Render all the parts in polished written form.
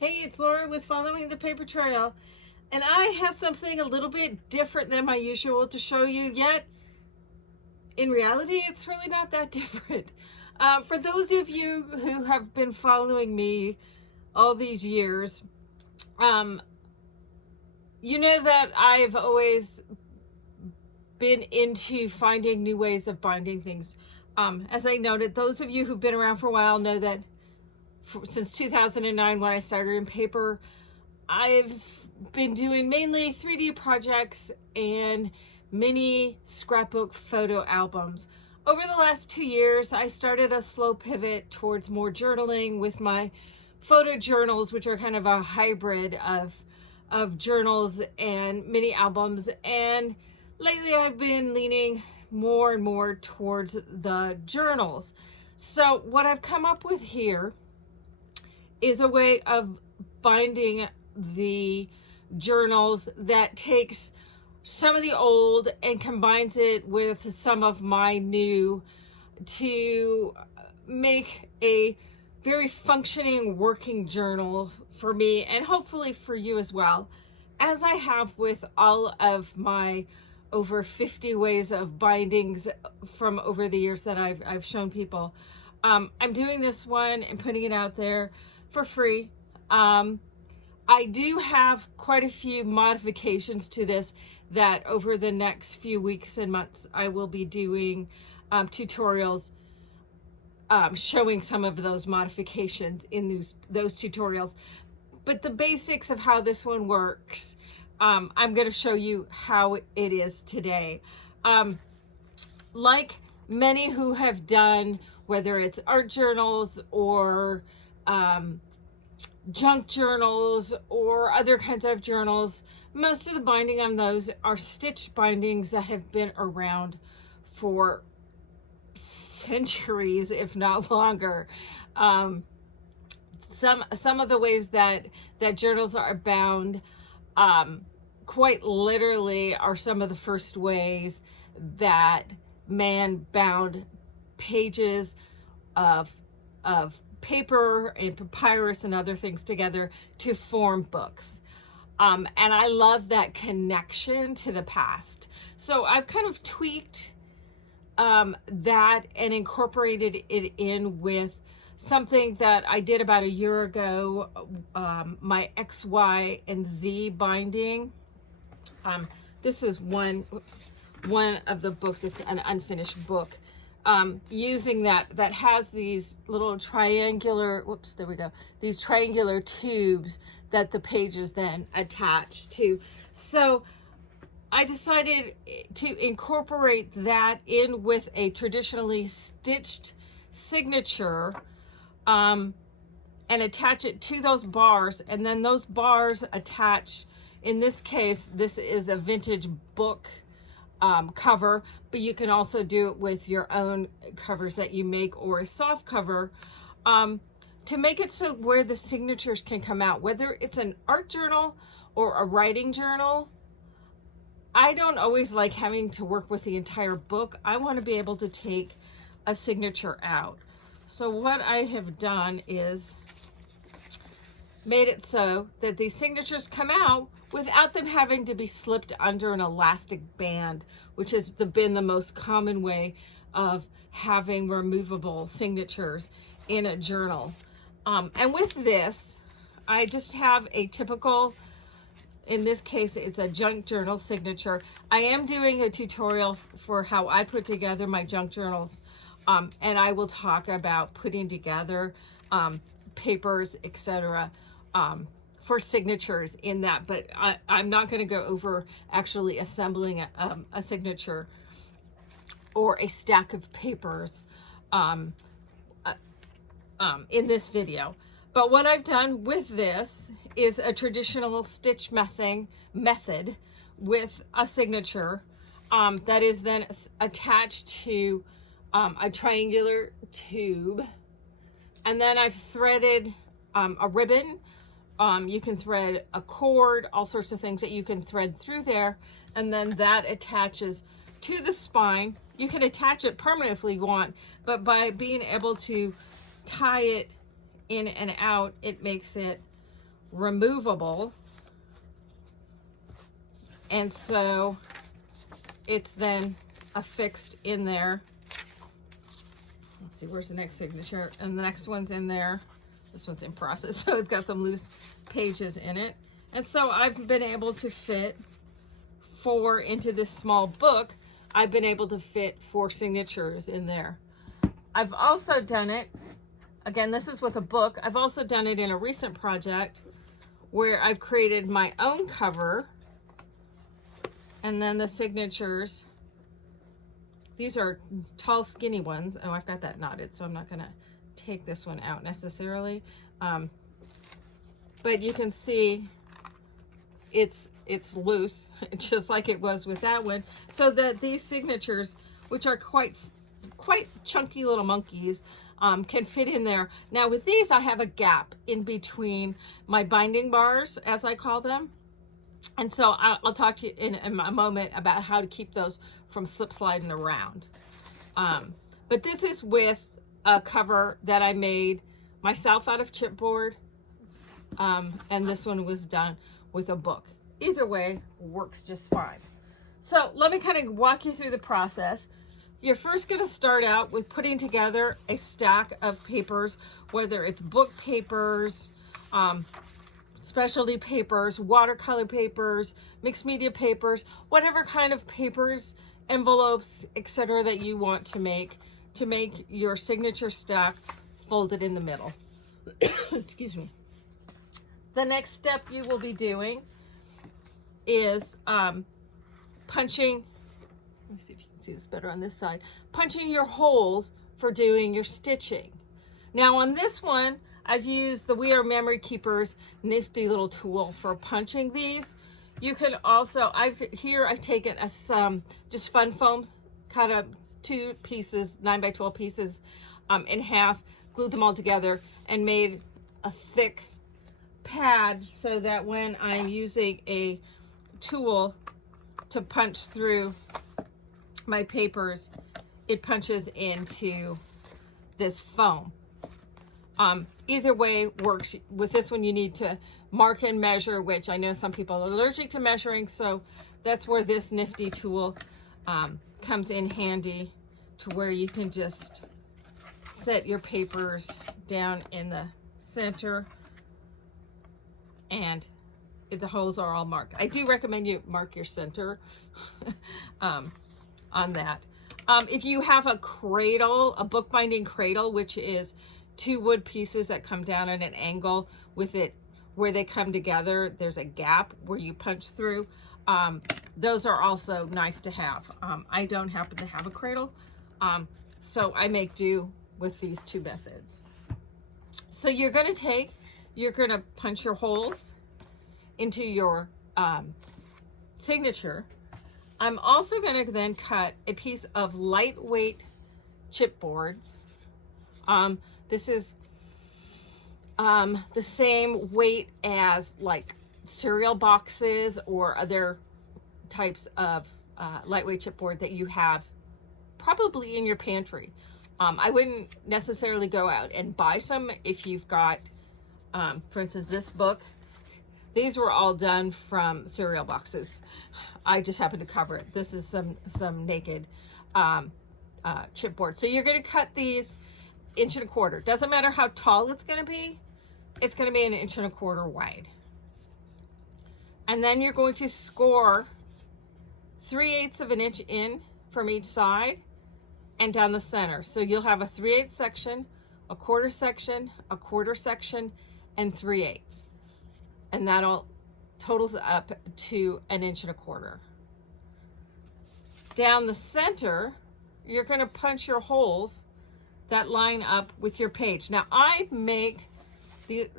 Hey, it's Laura with Following the Paper Trail, and I have something a little bit different than my usual to show you, yet in reality, it's really not that different. For those of you who have been following me all these years, you know that I've always been into finding new ways of binding things. As I noted, those of you who've been around for a while know that since 2009, when I started in paper, I've been doing mainly 3D projects and mini scrapbook photo albums. Over the last 2 years, I started a slow pivot towards more journaling with my photo journals, which are kind of a hybrid of journals and mini albums. And lately I've been leaning more and more towards the journals. So what I've come up with here is a way of binding the journals that takes some of the old and combines it with some of my new to make a very functioning working journal for me, and hopefully for you as well, as I have with all of my over 50 ways of bindings from over the years that I've shown people. I'm doing this one and putting it out there for free. I do have quite a few modifications to this that over the next few weeks and months I will be doing tutorials showing some of those modifications in those tutorials. But the basics of how this one works, I'm going to show you how it is today. Like many who have done, whether it's art journals or junk journals or other kinds of journals, most of the binding on those are stitched bindings that have been around for centuries, if not longer. Some of the ways that journals are bound, quite literally, are some of the first ways that man bound pages of paper and papyrus and other things together to form books. And I love that connection to the past. So I've kind of tweaked that and incorporated it in with something that I did about a year ago, my X, Y, and Z binding. This is one of the books. It's an unfinished book. Using that has these little triangular, these triangular tubes that the pages then attach to. So I decided to incorporate that in with a traditionally stitched signature, and attach it to those bars, and then those bars attach, in this case, this is a vintage book cover, but you can also do it with your own covers that you make, or a soft cover, to make it so where the signatures can come out, whether it's an art journal or a writing journal. I don't always like having to work with the entire book. I want to be able to take a signature out. So what I have done is made it so that these signatures come out without them having to be slipped under an elastic band, which has been the most common way of having removable signatures in a journal. And with this, I just have a typical, in this case, it's a junk journal signature. I am doing a tutorial for how I put together my junk journals, and I will talk about putting together papers, etc., for signatures in that, but I'm not going to go over actually assembling a signature or a stack of papers in this video. But what I've done with this is a traditional stitch method with a signature that is then attached to a triangular tube, and then I've threaded a ribbon. You can thread a cord, all sorts of things that you can thread through there, and then that attaches to the spine. You can attach it permanently if you want, but by being able to tie it in and out, it makes it removable. And so it's then affixed in there. Let's see, where's the next signature? And the next one's in there. This one's in process, so it's got some loose pages in it. And so I've been able to fit 4 into this small book. I've been able to fit 4 signatures in there. I've also done it, again, this is with a book. I've also done it in a recent project where I've created my own cover, and then the signatures. These are tall, skinny ones. Oh, I've got that knotted, so I'm not gonna take this one out necessarily. But you can see it's loose, just like it was with that one. So that these signatures, which are quite chunky little monkeys, can fit in there. Now with these, I have a gap in between my binding bars, as I call them. And so I'll talk to you in a moment about how to keep those from slip sliding around. But this is with a cover that I made myself out of chipboard. And this one was done with a book. Either way works just fine. So let me kind of walk you through the process. You're first going to start out with putting together a stack of papers, whether it's book papers, specialty papers, watercolor papers, mixed media papers, whatever kind of papers, envelopes, etc. that you want to make your signature stack folded in the middle. Excuse me. The next step you will be doing is punching, let me see if you can see this better on this side, punching your holes for doing your stitching. Now on this one, I've used the We Are Memory Keepers nifty little tool for punching these. You can also, I've taken some just fun foam, cut up 2 pieces, 9x12 pieces in half, glued them all together, and made a thick pad so that when I'm using a tool to punch through my papers, it punches into this foam. Either way works. With this one, you need to mark and measure, which I know some people are allergic to measuring, so that's where this nifty tool comes in handy, to where you can just set your papers down in the center, and the holes are all marked. I do recommend you mark your center on that. If you have a cradle, a bookbinding cradle, which is 2 wood pieces that come down at an angle with it, where they come together, there's a gap where you punch through. Those are also nice to have. I don't happen to have a cradle, so I make do with these 2 methods. So you're gonna punch your holes into your signature. I'm also gonna then cut a piece of lightweight chipboard. This is the same weight as like cereal boxes or other types of lightweight chipboard that you have probably in your pantry. I wouldn't necessarily go out and buy some if you've got, for instance, this book. These were all done from cereal boxes. I just happened to cover it. This is some naked chipboard. So you're going to cut these 1.25 inches. Doesn't matter how tall it's going to be. It's going to be 1.25 inches wide. And then you're going to score 3/8 of an inch in from each side and down the center. So you'll have a 3/8 section, a quarter section, a quarter section, and 3/8. And that'll totals up to 1.25 inches. Down the center, you're going to punch your holes that line up with your page. Now I make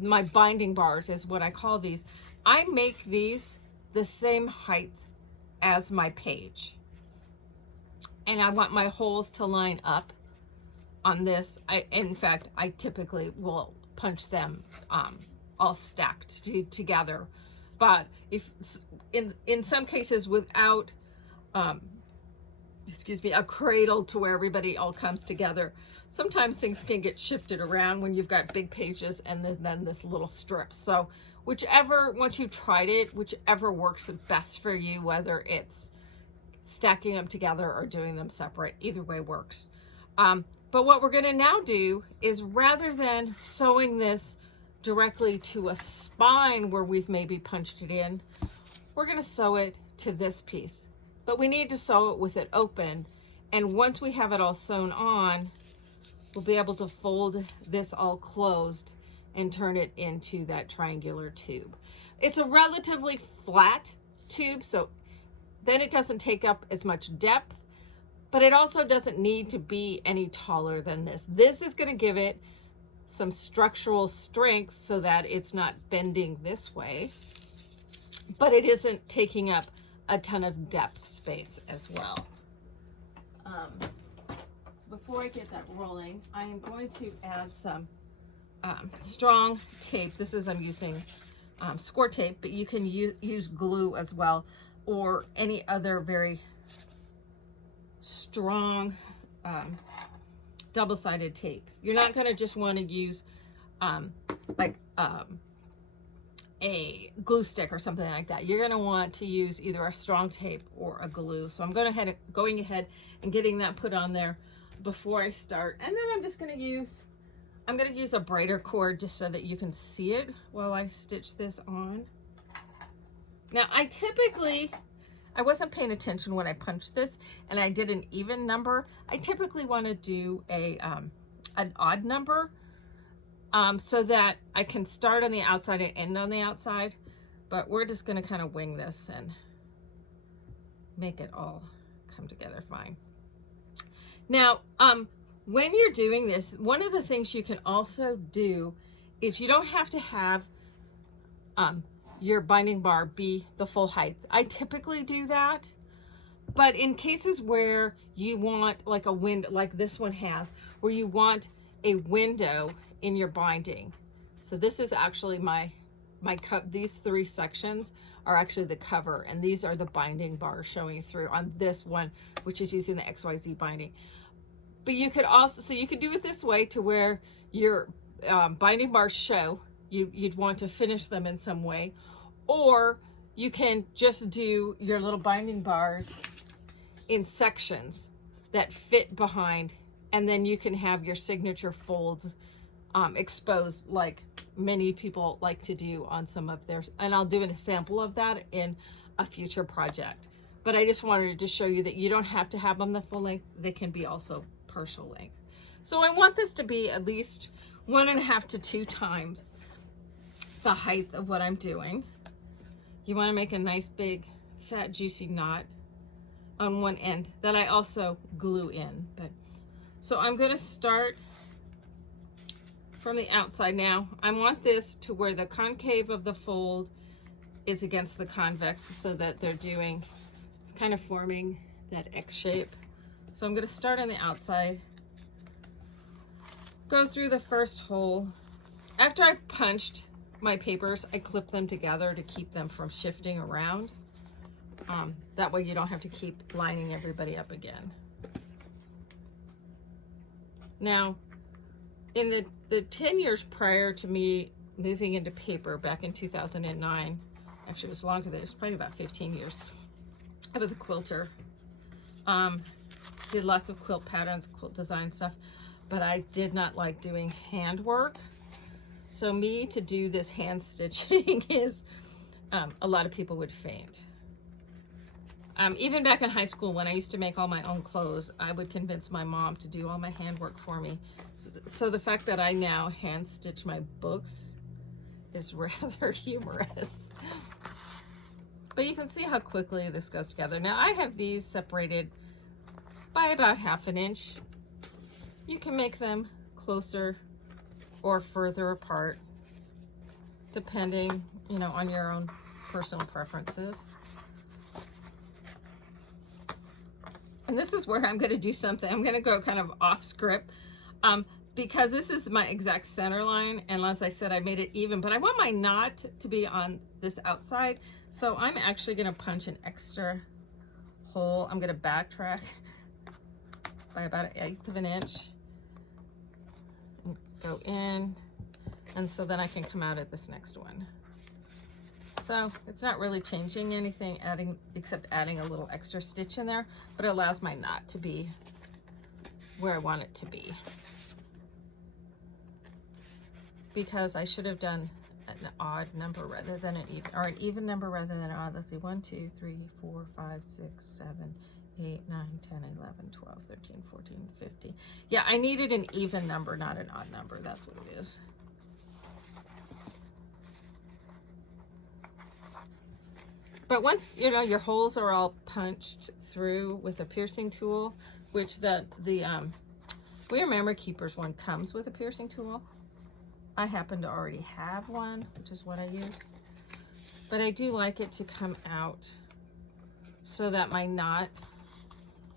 my binding bars, is what I call these. I make these the same height as my page. And I want my holes to line up on this. In fact, I typically will punch them all stacked together. But if in some cases without a cradle to where everybody all comes together, sometimes things can get shifted around when you've got big pages and then this little strip. So whichever, once you've tried it, whichever works best for you, whether it's stacking them together or doing them separate, either way works. But what we're gonna now do is, rather than sewing this directly to a spine where we've maybe punched it in, we're gonna sew it to this piece. But we need to sew it with it open. And once we have it all sewn on, we'll be able to fold this all closed and turn it into that triangular tube. It's a relatively flat tube, so then it doesn't take up as much depth, but it also doesn't need to be any taller than this. This is going to give it some structural strength so that it's not bending this way, but it isn't taking up a ton of depth space as well. So before I get that rolling, I am going to add some strong tape. This is, I'm using score tape, but you can use glue as well, or any other very strong double-sided tape. You're not going to just want to use like a glue stick or something like that. You're going to want to use either a strong tape or a glue. So I'm going ahead and getting that put on there before I start. And then I'm just going to use, I'm going to use a brighter cord just so that you can see it while I stitch this on. Now I wasn't paying attention when I punched this and I did an even number. I typically want to do an odd number so that I can start on the outside and end on the outside, but we're just going to kind of wing this and make it all come together fine. Now, when you're doing this, one of the things you can also do is you don't have to have your binding bar be the full height. I typically do that, but in cases where you want like a window, like this one has, where you want a window in your binding. So this is actually these three sections are actually the cover, and these are the binding bars showing through on this one, which is using the XYZ binding. But you could also, so you could do it this way to where your binding bars show, you'd want to finish them in some way, or you can just do your little binding bars in sections that fit behind, and then you can have your signature folds exposed like many people like to do on some of theirs. And I'll do a sample of that in a future project. But I just wanted to show you that you don't have to have them the full length. They can be also partial length. So I want this to be at least 1.5 to 2 times the height of what I'm doing. You want to make a nice big fat juicy knot on one end that I also glue in. So I'm going to start from the outside. Now I want this to where the concave of the fold is against the convex, so that it's kind of forming that X shape. So I'm going to start on the outside, go through the first hole. After I've punched my papers, I clip them together to keep them from shifting around. That way you don't have to keep lining everybody up again. Now, in the 10 years prior to me moving into paper back in 2009, actually it was longer than that, it was probably about 15 years, I was a quilter. Did lots of quilt patterns, quilt design stuff, but I did not like doing handwork. So me to do this hand stitching is, a lot of people would faint. Even back in high school when I used to make all my own clothes, I would convince my mom to do all my handwork for me. So the fact that I now hand stitch my books is rather humorous. But you can see how quickly this goes together. Now I have these separated by about 1/2 inch. You can make them closer or further apart, depending, on your own personal preferences. And this is where I'm going to do something. I'm going to go kind of off script because this is my exact center line. And as I said, I made it even, but I want my knot to be on this outside. So I'm actually going to punch an extra hole. I'm going to backtrack by about 1/8 of an inch. And go in. And so then I can come out at this next one. So it's not really changing anything, except adding a little extra stitch in there, but it allows my knot to be where I want it to be. Because I should have done an odd number rather than an even, or an even number rather than an odd. Let's see, 1, 2, 3, 4, 5, 6, 7, 8, 9, 10, 11, 12, 13, 14, 15. Yeah, I needed an even number, not an odd number. That's what it is. But once, you know, your holes are all punched through with a piercing tool, which the We Are Memory Keepers one comes with a piercing tool. I happen to already have one, which is what I use. But I do like it to come out so that my knot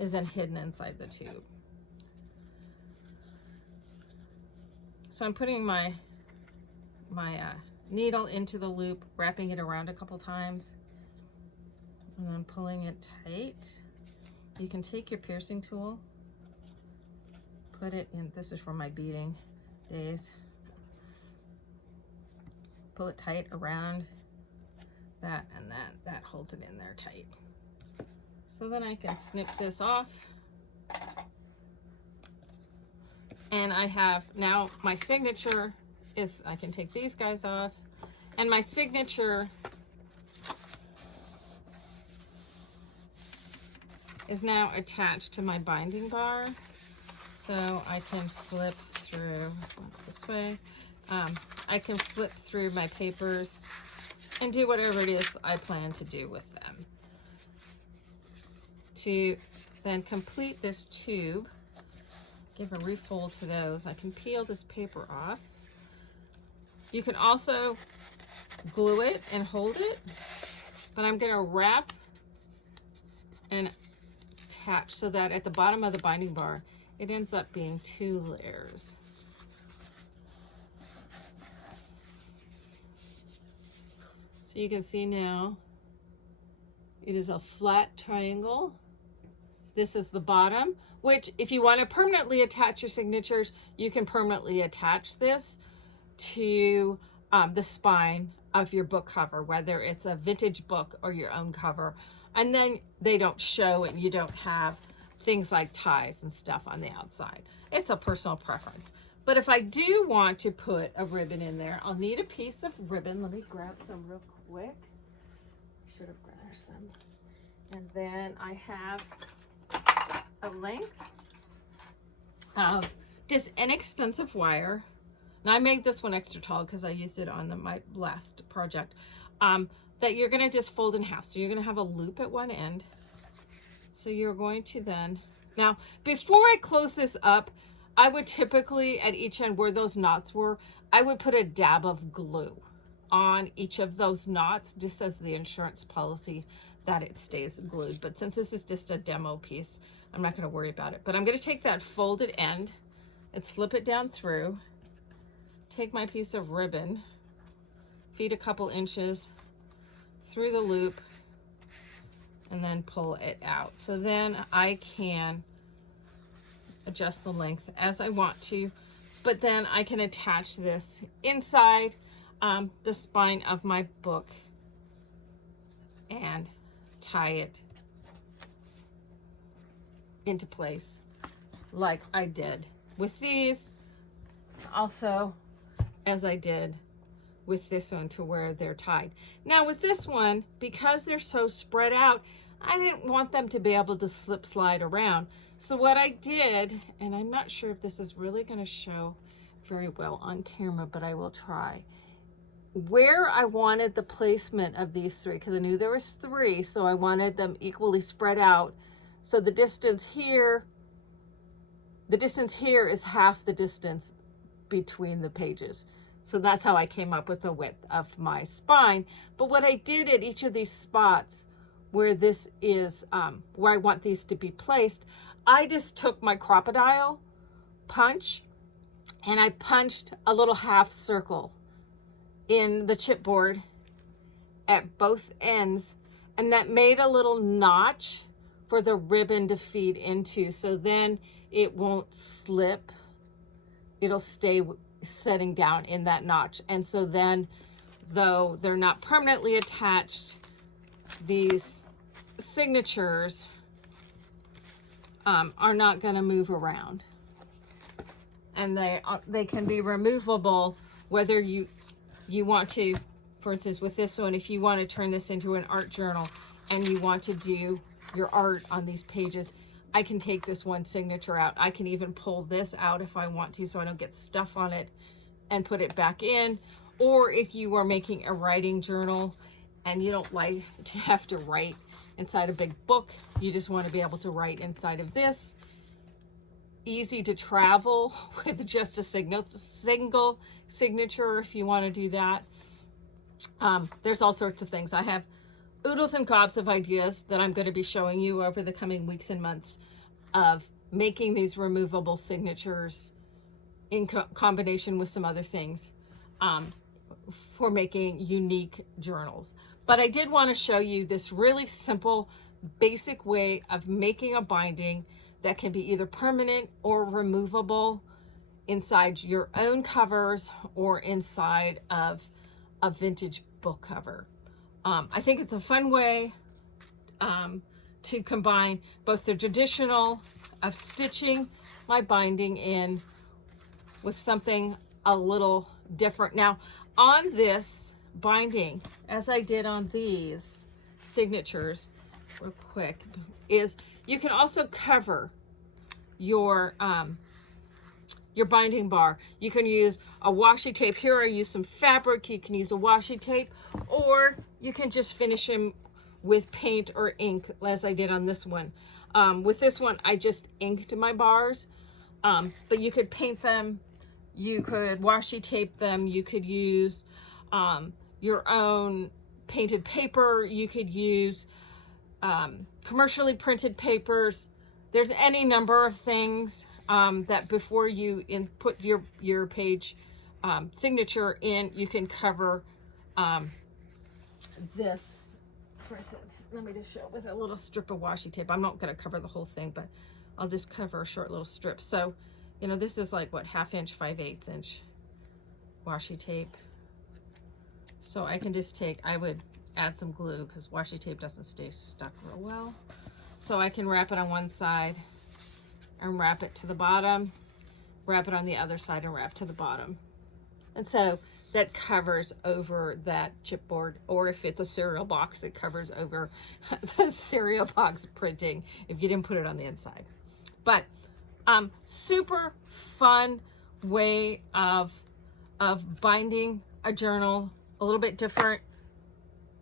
isn't hidden inside the tube. So I'm putting my needle into the loop, wrapping it around a couple times, and then pulling it tight. You can take your piercing tool, put it in, this is for my beading days, pull it tight around that, and that holds it in there tight. So then I can snip this off. And I have now my signature is, I can take these guys off, and my signature is now attached to my binding bar. So I can flip through this way. I can flip through my papers and do whatever it is I plan to do with them. To then complete this tube, give a refold to those. I can peel this paper off. You can also glue it and hold it, but I'm going to wrap and attach so that at the bottom of the binding bar, it ends up being 2 layers. So you can see now it is a flat triangle. This is the bottom, which if you want to permanently attach your signatures, you can permanently attach this to the spine of your book cover, whether it's a vintage book or your own cover. And then they don't show and you don't have things like ties and stuff on the outside. It's a personal preference. But if I do want to put a ribbon in there, I'll need a piece of ribbon. Let me grab some real quick. Should have grabbed some. And then I have a length of just inexpensive wire. And I made this one extra tall because I used it on my last project. That you're going to just fold in half. So you're going to have a loop at one end. So you're going to then, now before I close this up, I would typically at each end where those knots were, I would put a dab of glue on each of those knots, just as the insurance policy that it stays glued. But since this is just a demo piece, I'm not going to worry about it. But I'm going to take that folded end and slip it down through, take my piece of ribbon, feed a couple inches through the loop, and then pull it out. So then I can adjust the length as I want to, but then I can attach this inside the spine of my book and tie it into place like I did with these, also as I did with this one, to where they're tied. Now with this one, because they're so spread out, I didn't want them to be able to slip slide around. So what I did, and I'm not sure if this is really going to show very well on camera, but I will try. Where I wanted the placement of these three, because I knew there was 3, so I wanted them equally spread out. So the distance here is half the distance between the pages. So that's how I came up with the width of my spine. But what I did at each of these spots where this is, where I want these to be placed, I just took my crocodile punch and I punched a little half circle in the chipboard at both ends, and that made a little notch for the ribbon to feed into. So then it won't slip. It'll stay setting down in that notch. And so then though they're not permanently attached, these signatures are not going to move around, and they can be removable, whether you want to, for instance, with this one, if you want to turn this into an art journal and you want to do your art on these pages, I can take this one signature out. I can even pull this out if I want to, so I don't get stuff on it, and put it back in. Or if you are making a writing journal and you don't like to have to write inside a big book, you just want to be able to write inside of this. Easy to travel with just a single signature if you want to do that. There's all sorts of things. I have oodles and gobs of ideas that I'm going to be showing you over the coming weeks and months of making these removable signatures in combination with some other things for making unique journals. But I did want to show you this really simple, basic way of making a binding that can be either permanent or removable inside your own covers or inside of a vintage book cover. I think it's a fun way to combine both the traditional of stitching my binding in with something a little different. Now, on this binding, as I did on these signatures, real quick, is you can also cover your binding bar. You can use a washi tape. Here I use some fabric. You can use a washi tape, or you can just finish them with paint or ink, as I did on this one. With this one, I just inked my bars, but you could paint them, you could washi tape them, you could use your own painted paper, you could use commercially printed papers. There's any number of things that before you input your page signature in, you can cover this. For instance, let me just show with a little strip of washi tape. I'm not going to cover the whole thing, but I'll just cover a short little strip. So, you know, this is like what, 1/2 inch, 5/8 inch washi tape. So I can just take, I would add some glue because washi tape doesn't stay stuck real well. So I can wrap it on one side and wrap it to the bottom, wrap it on the other side and wrap to the bottom. And so that covers over that chipboard, or if it's a cereal box, it covers over the cereal box printing if you didn't put it on the inside. But super fun way of binding a journal, a little bit different,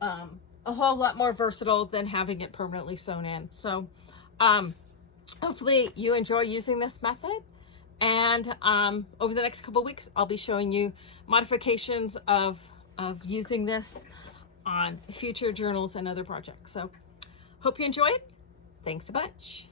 a whole lot more versatile than having it permanently sewn in. So hopefully you enjoy using this method. And over the next couple of weeks, I'll be showing you modifications of using this on future journals and other projects. So hope you enjoy it. Thanks a bunch.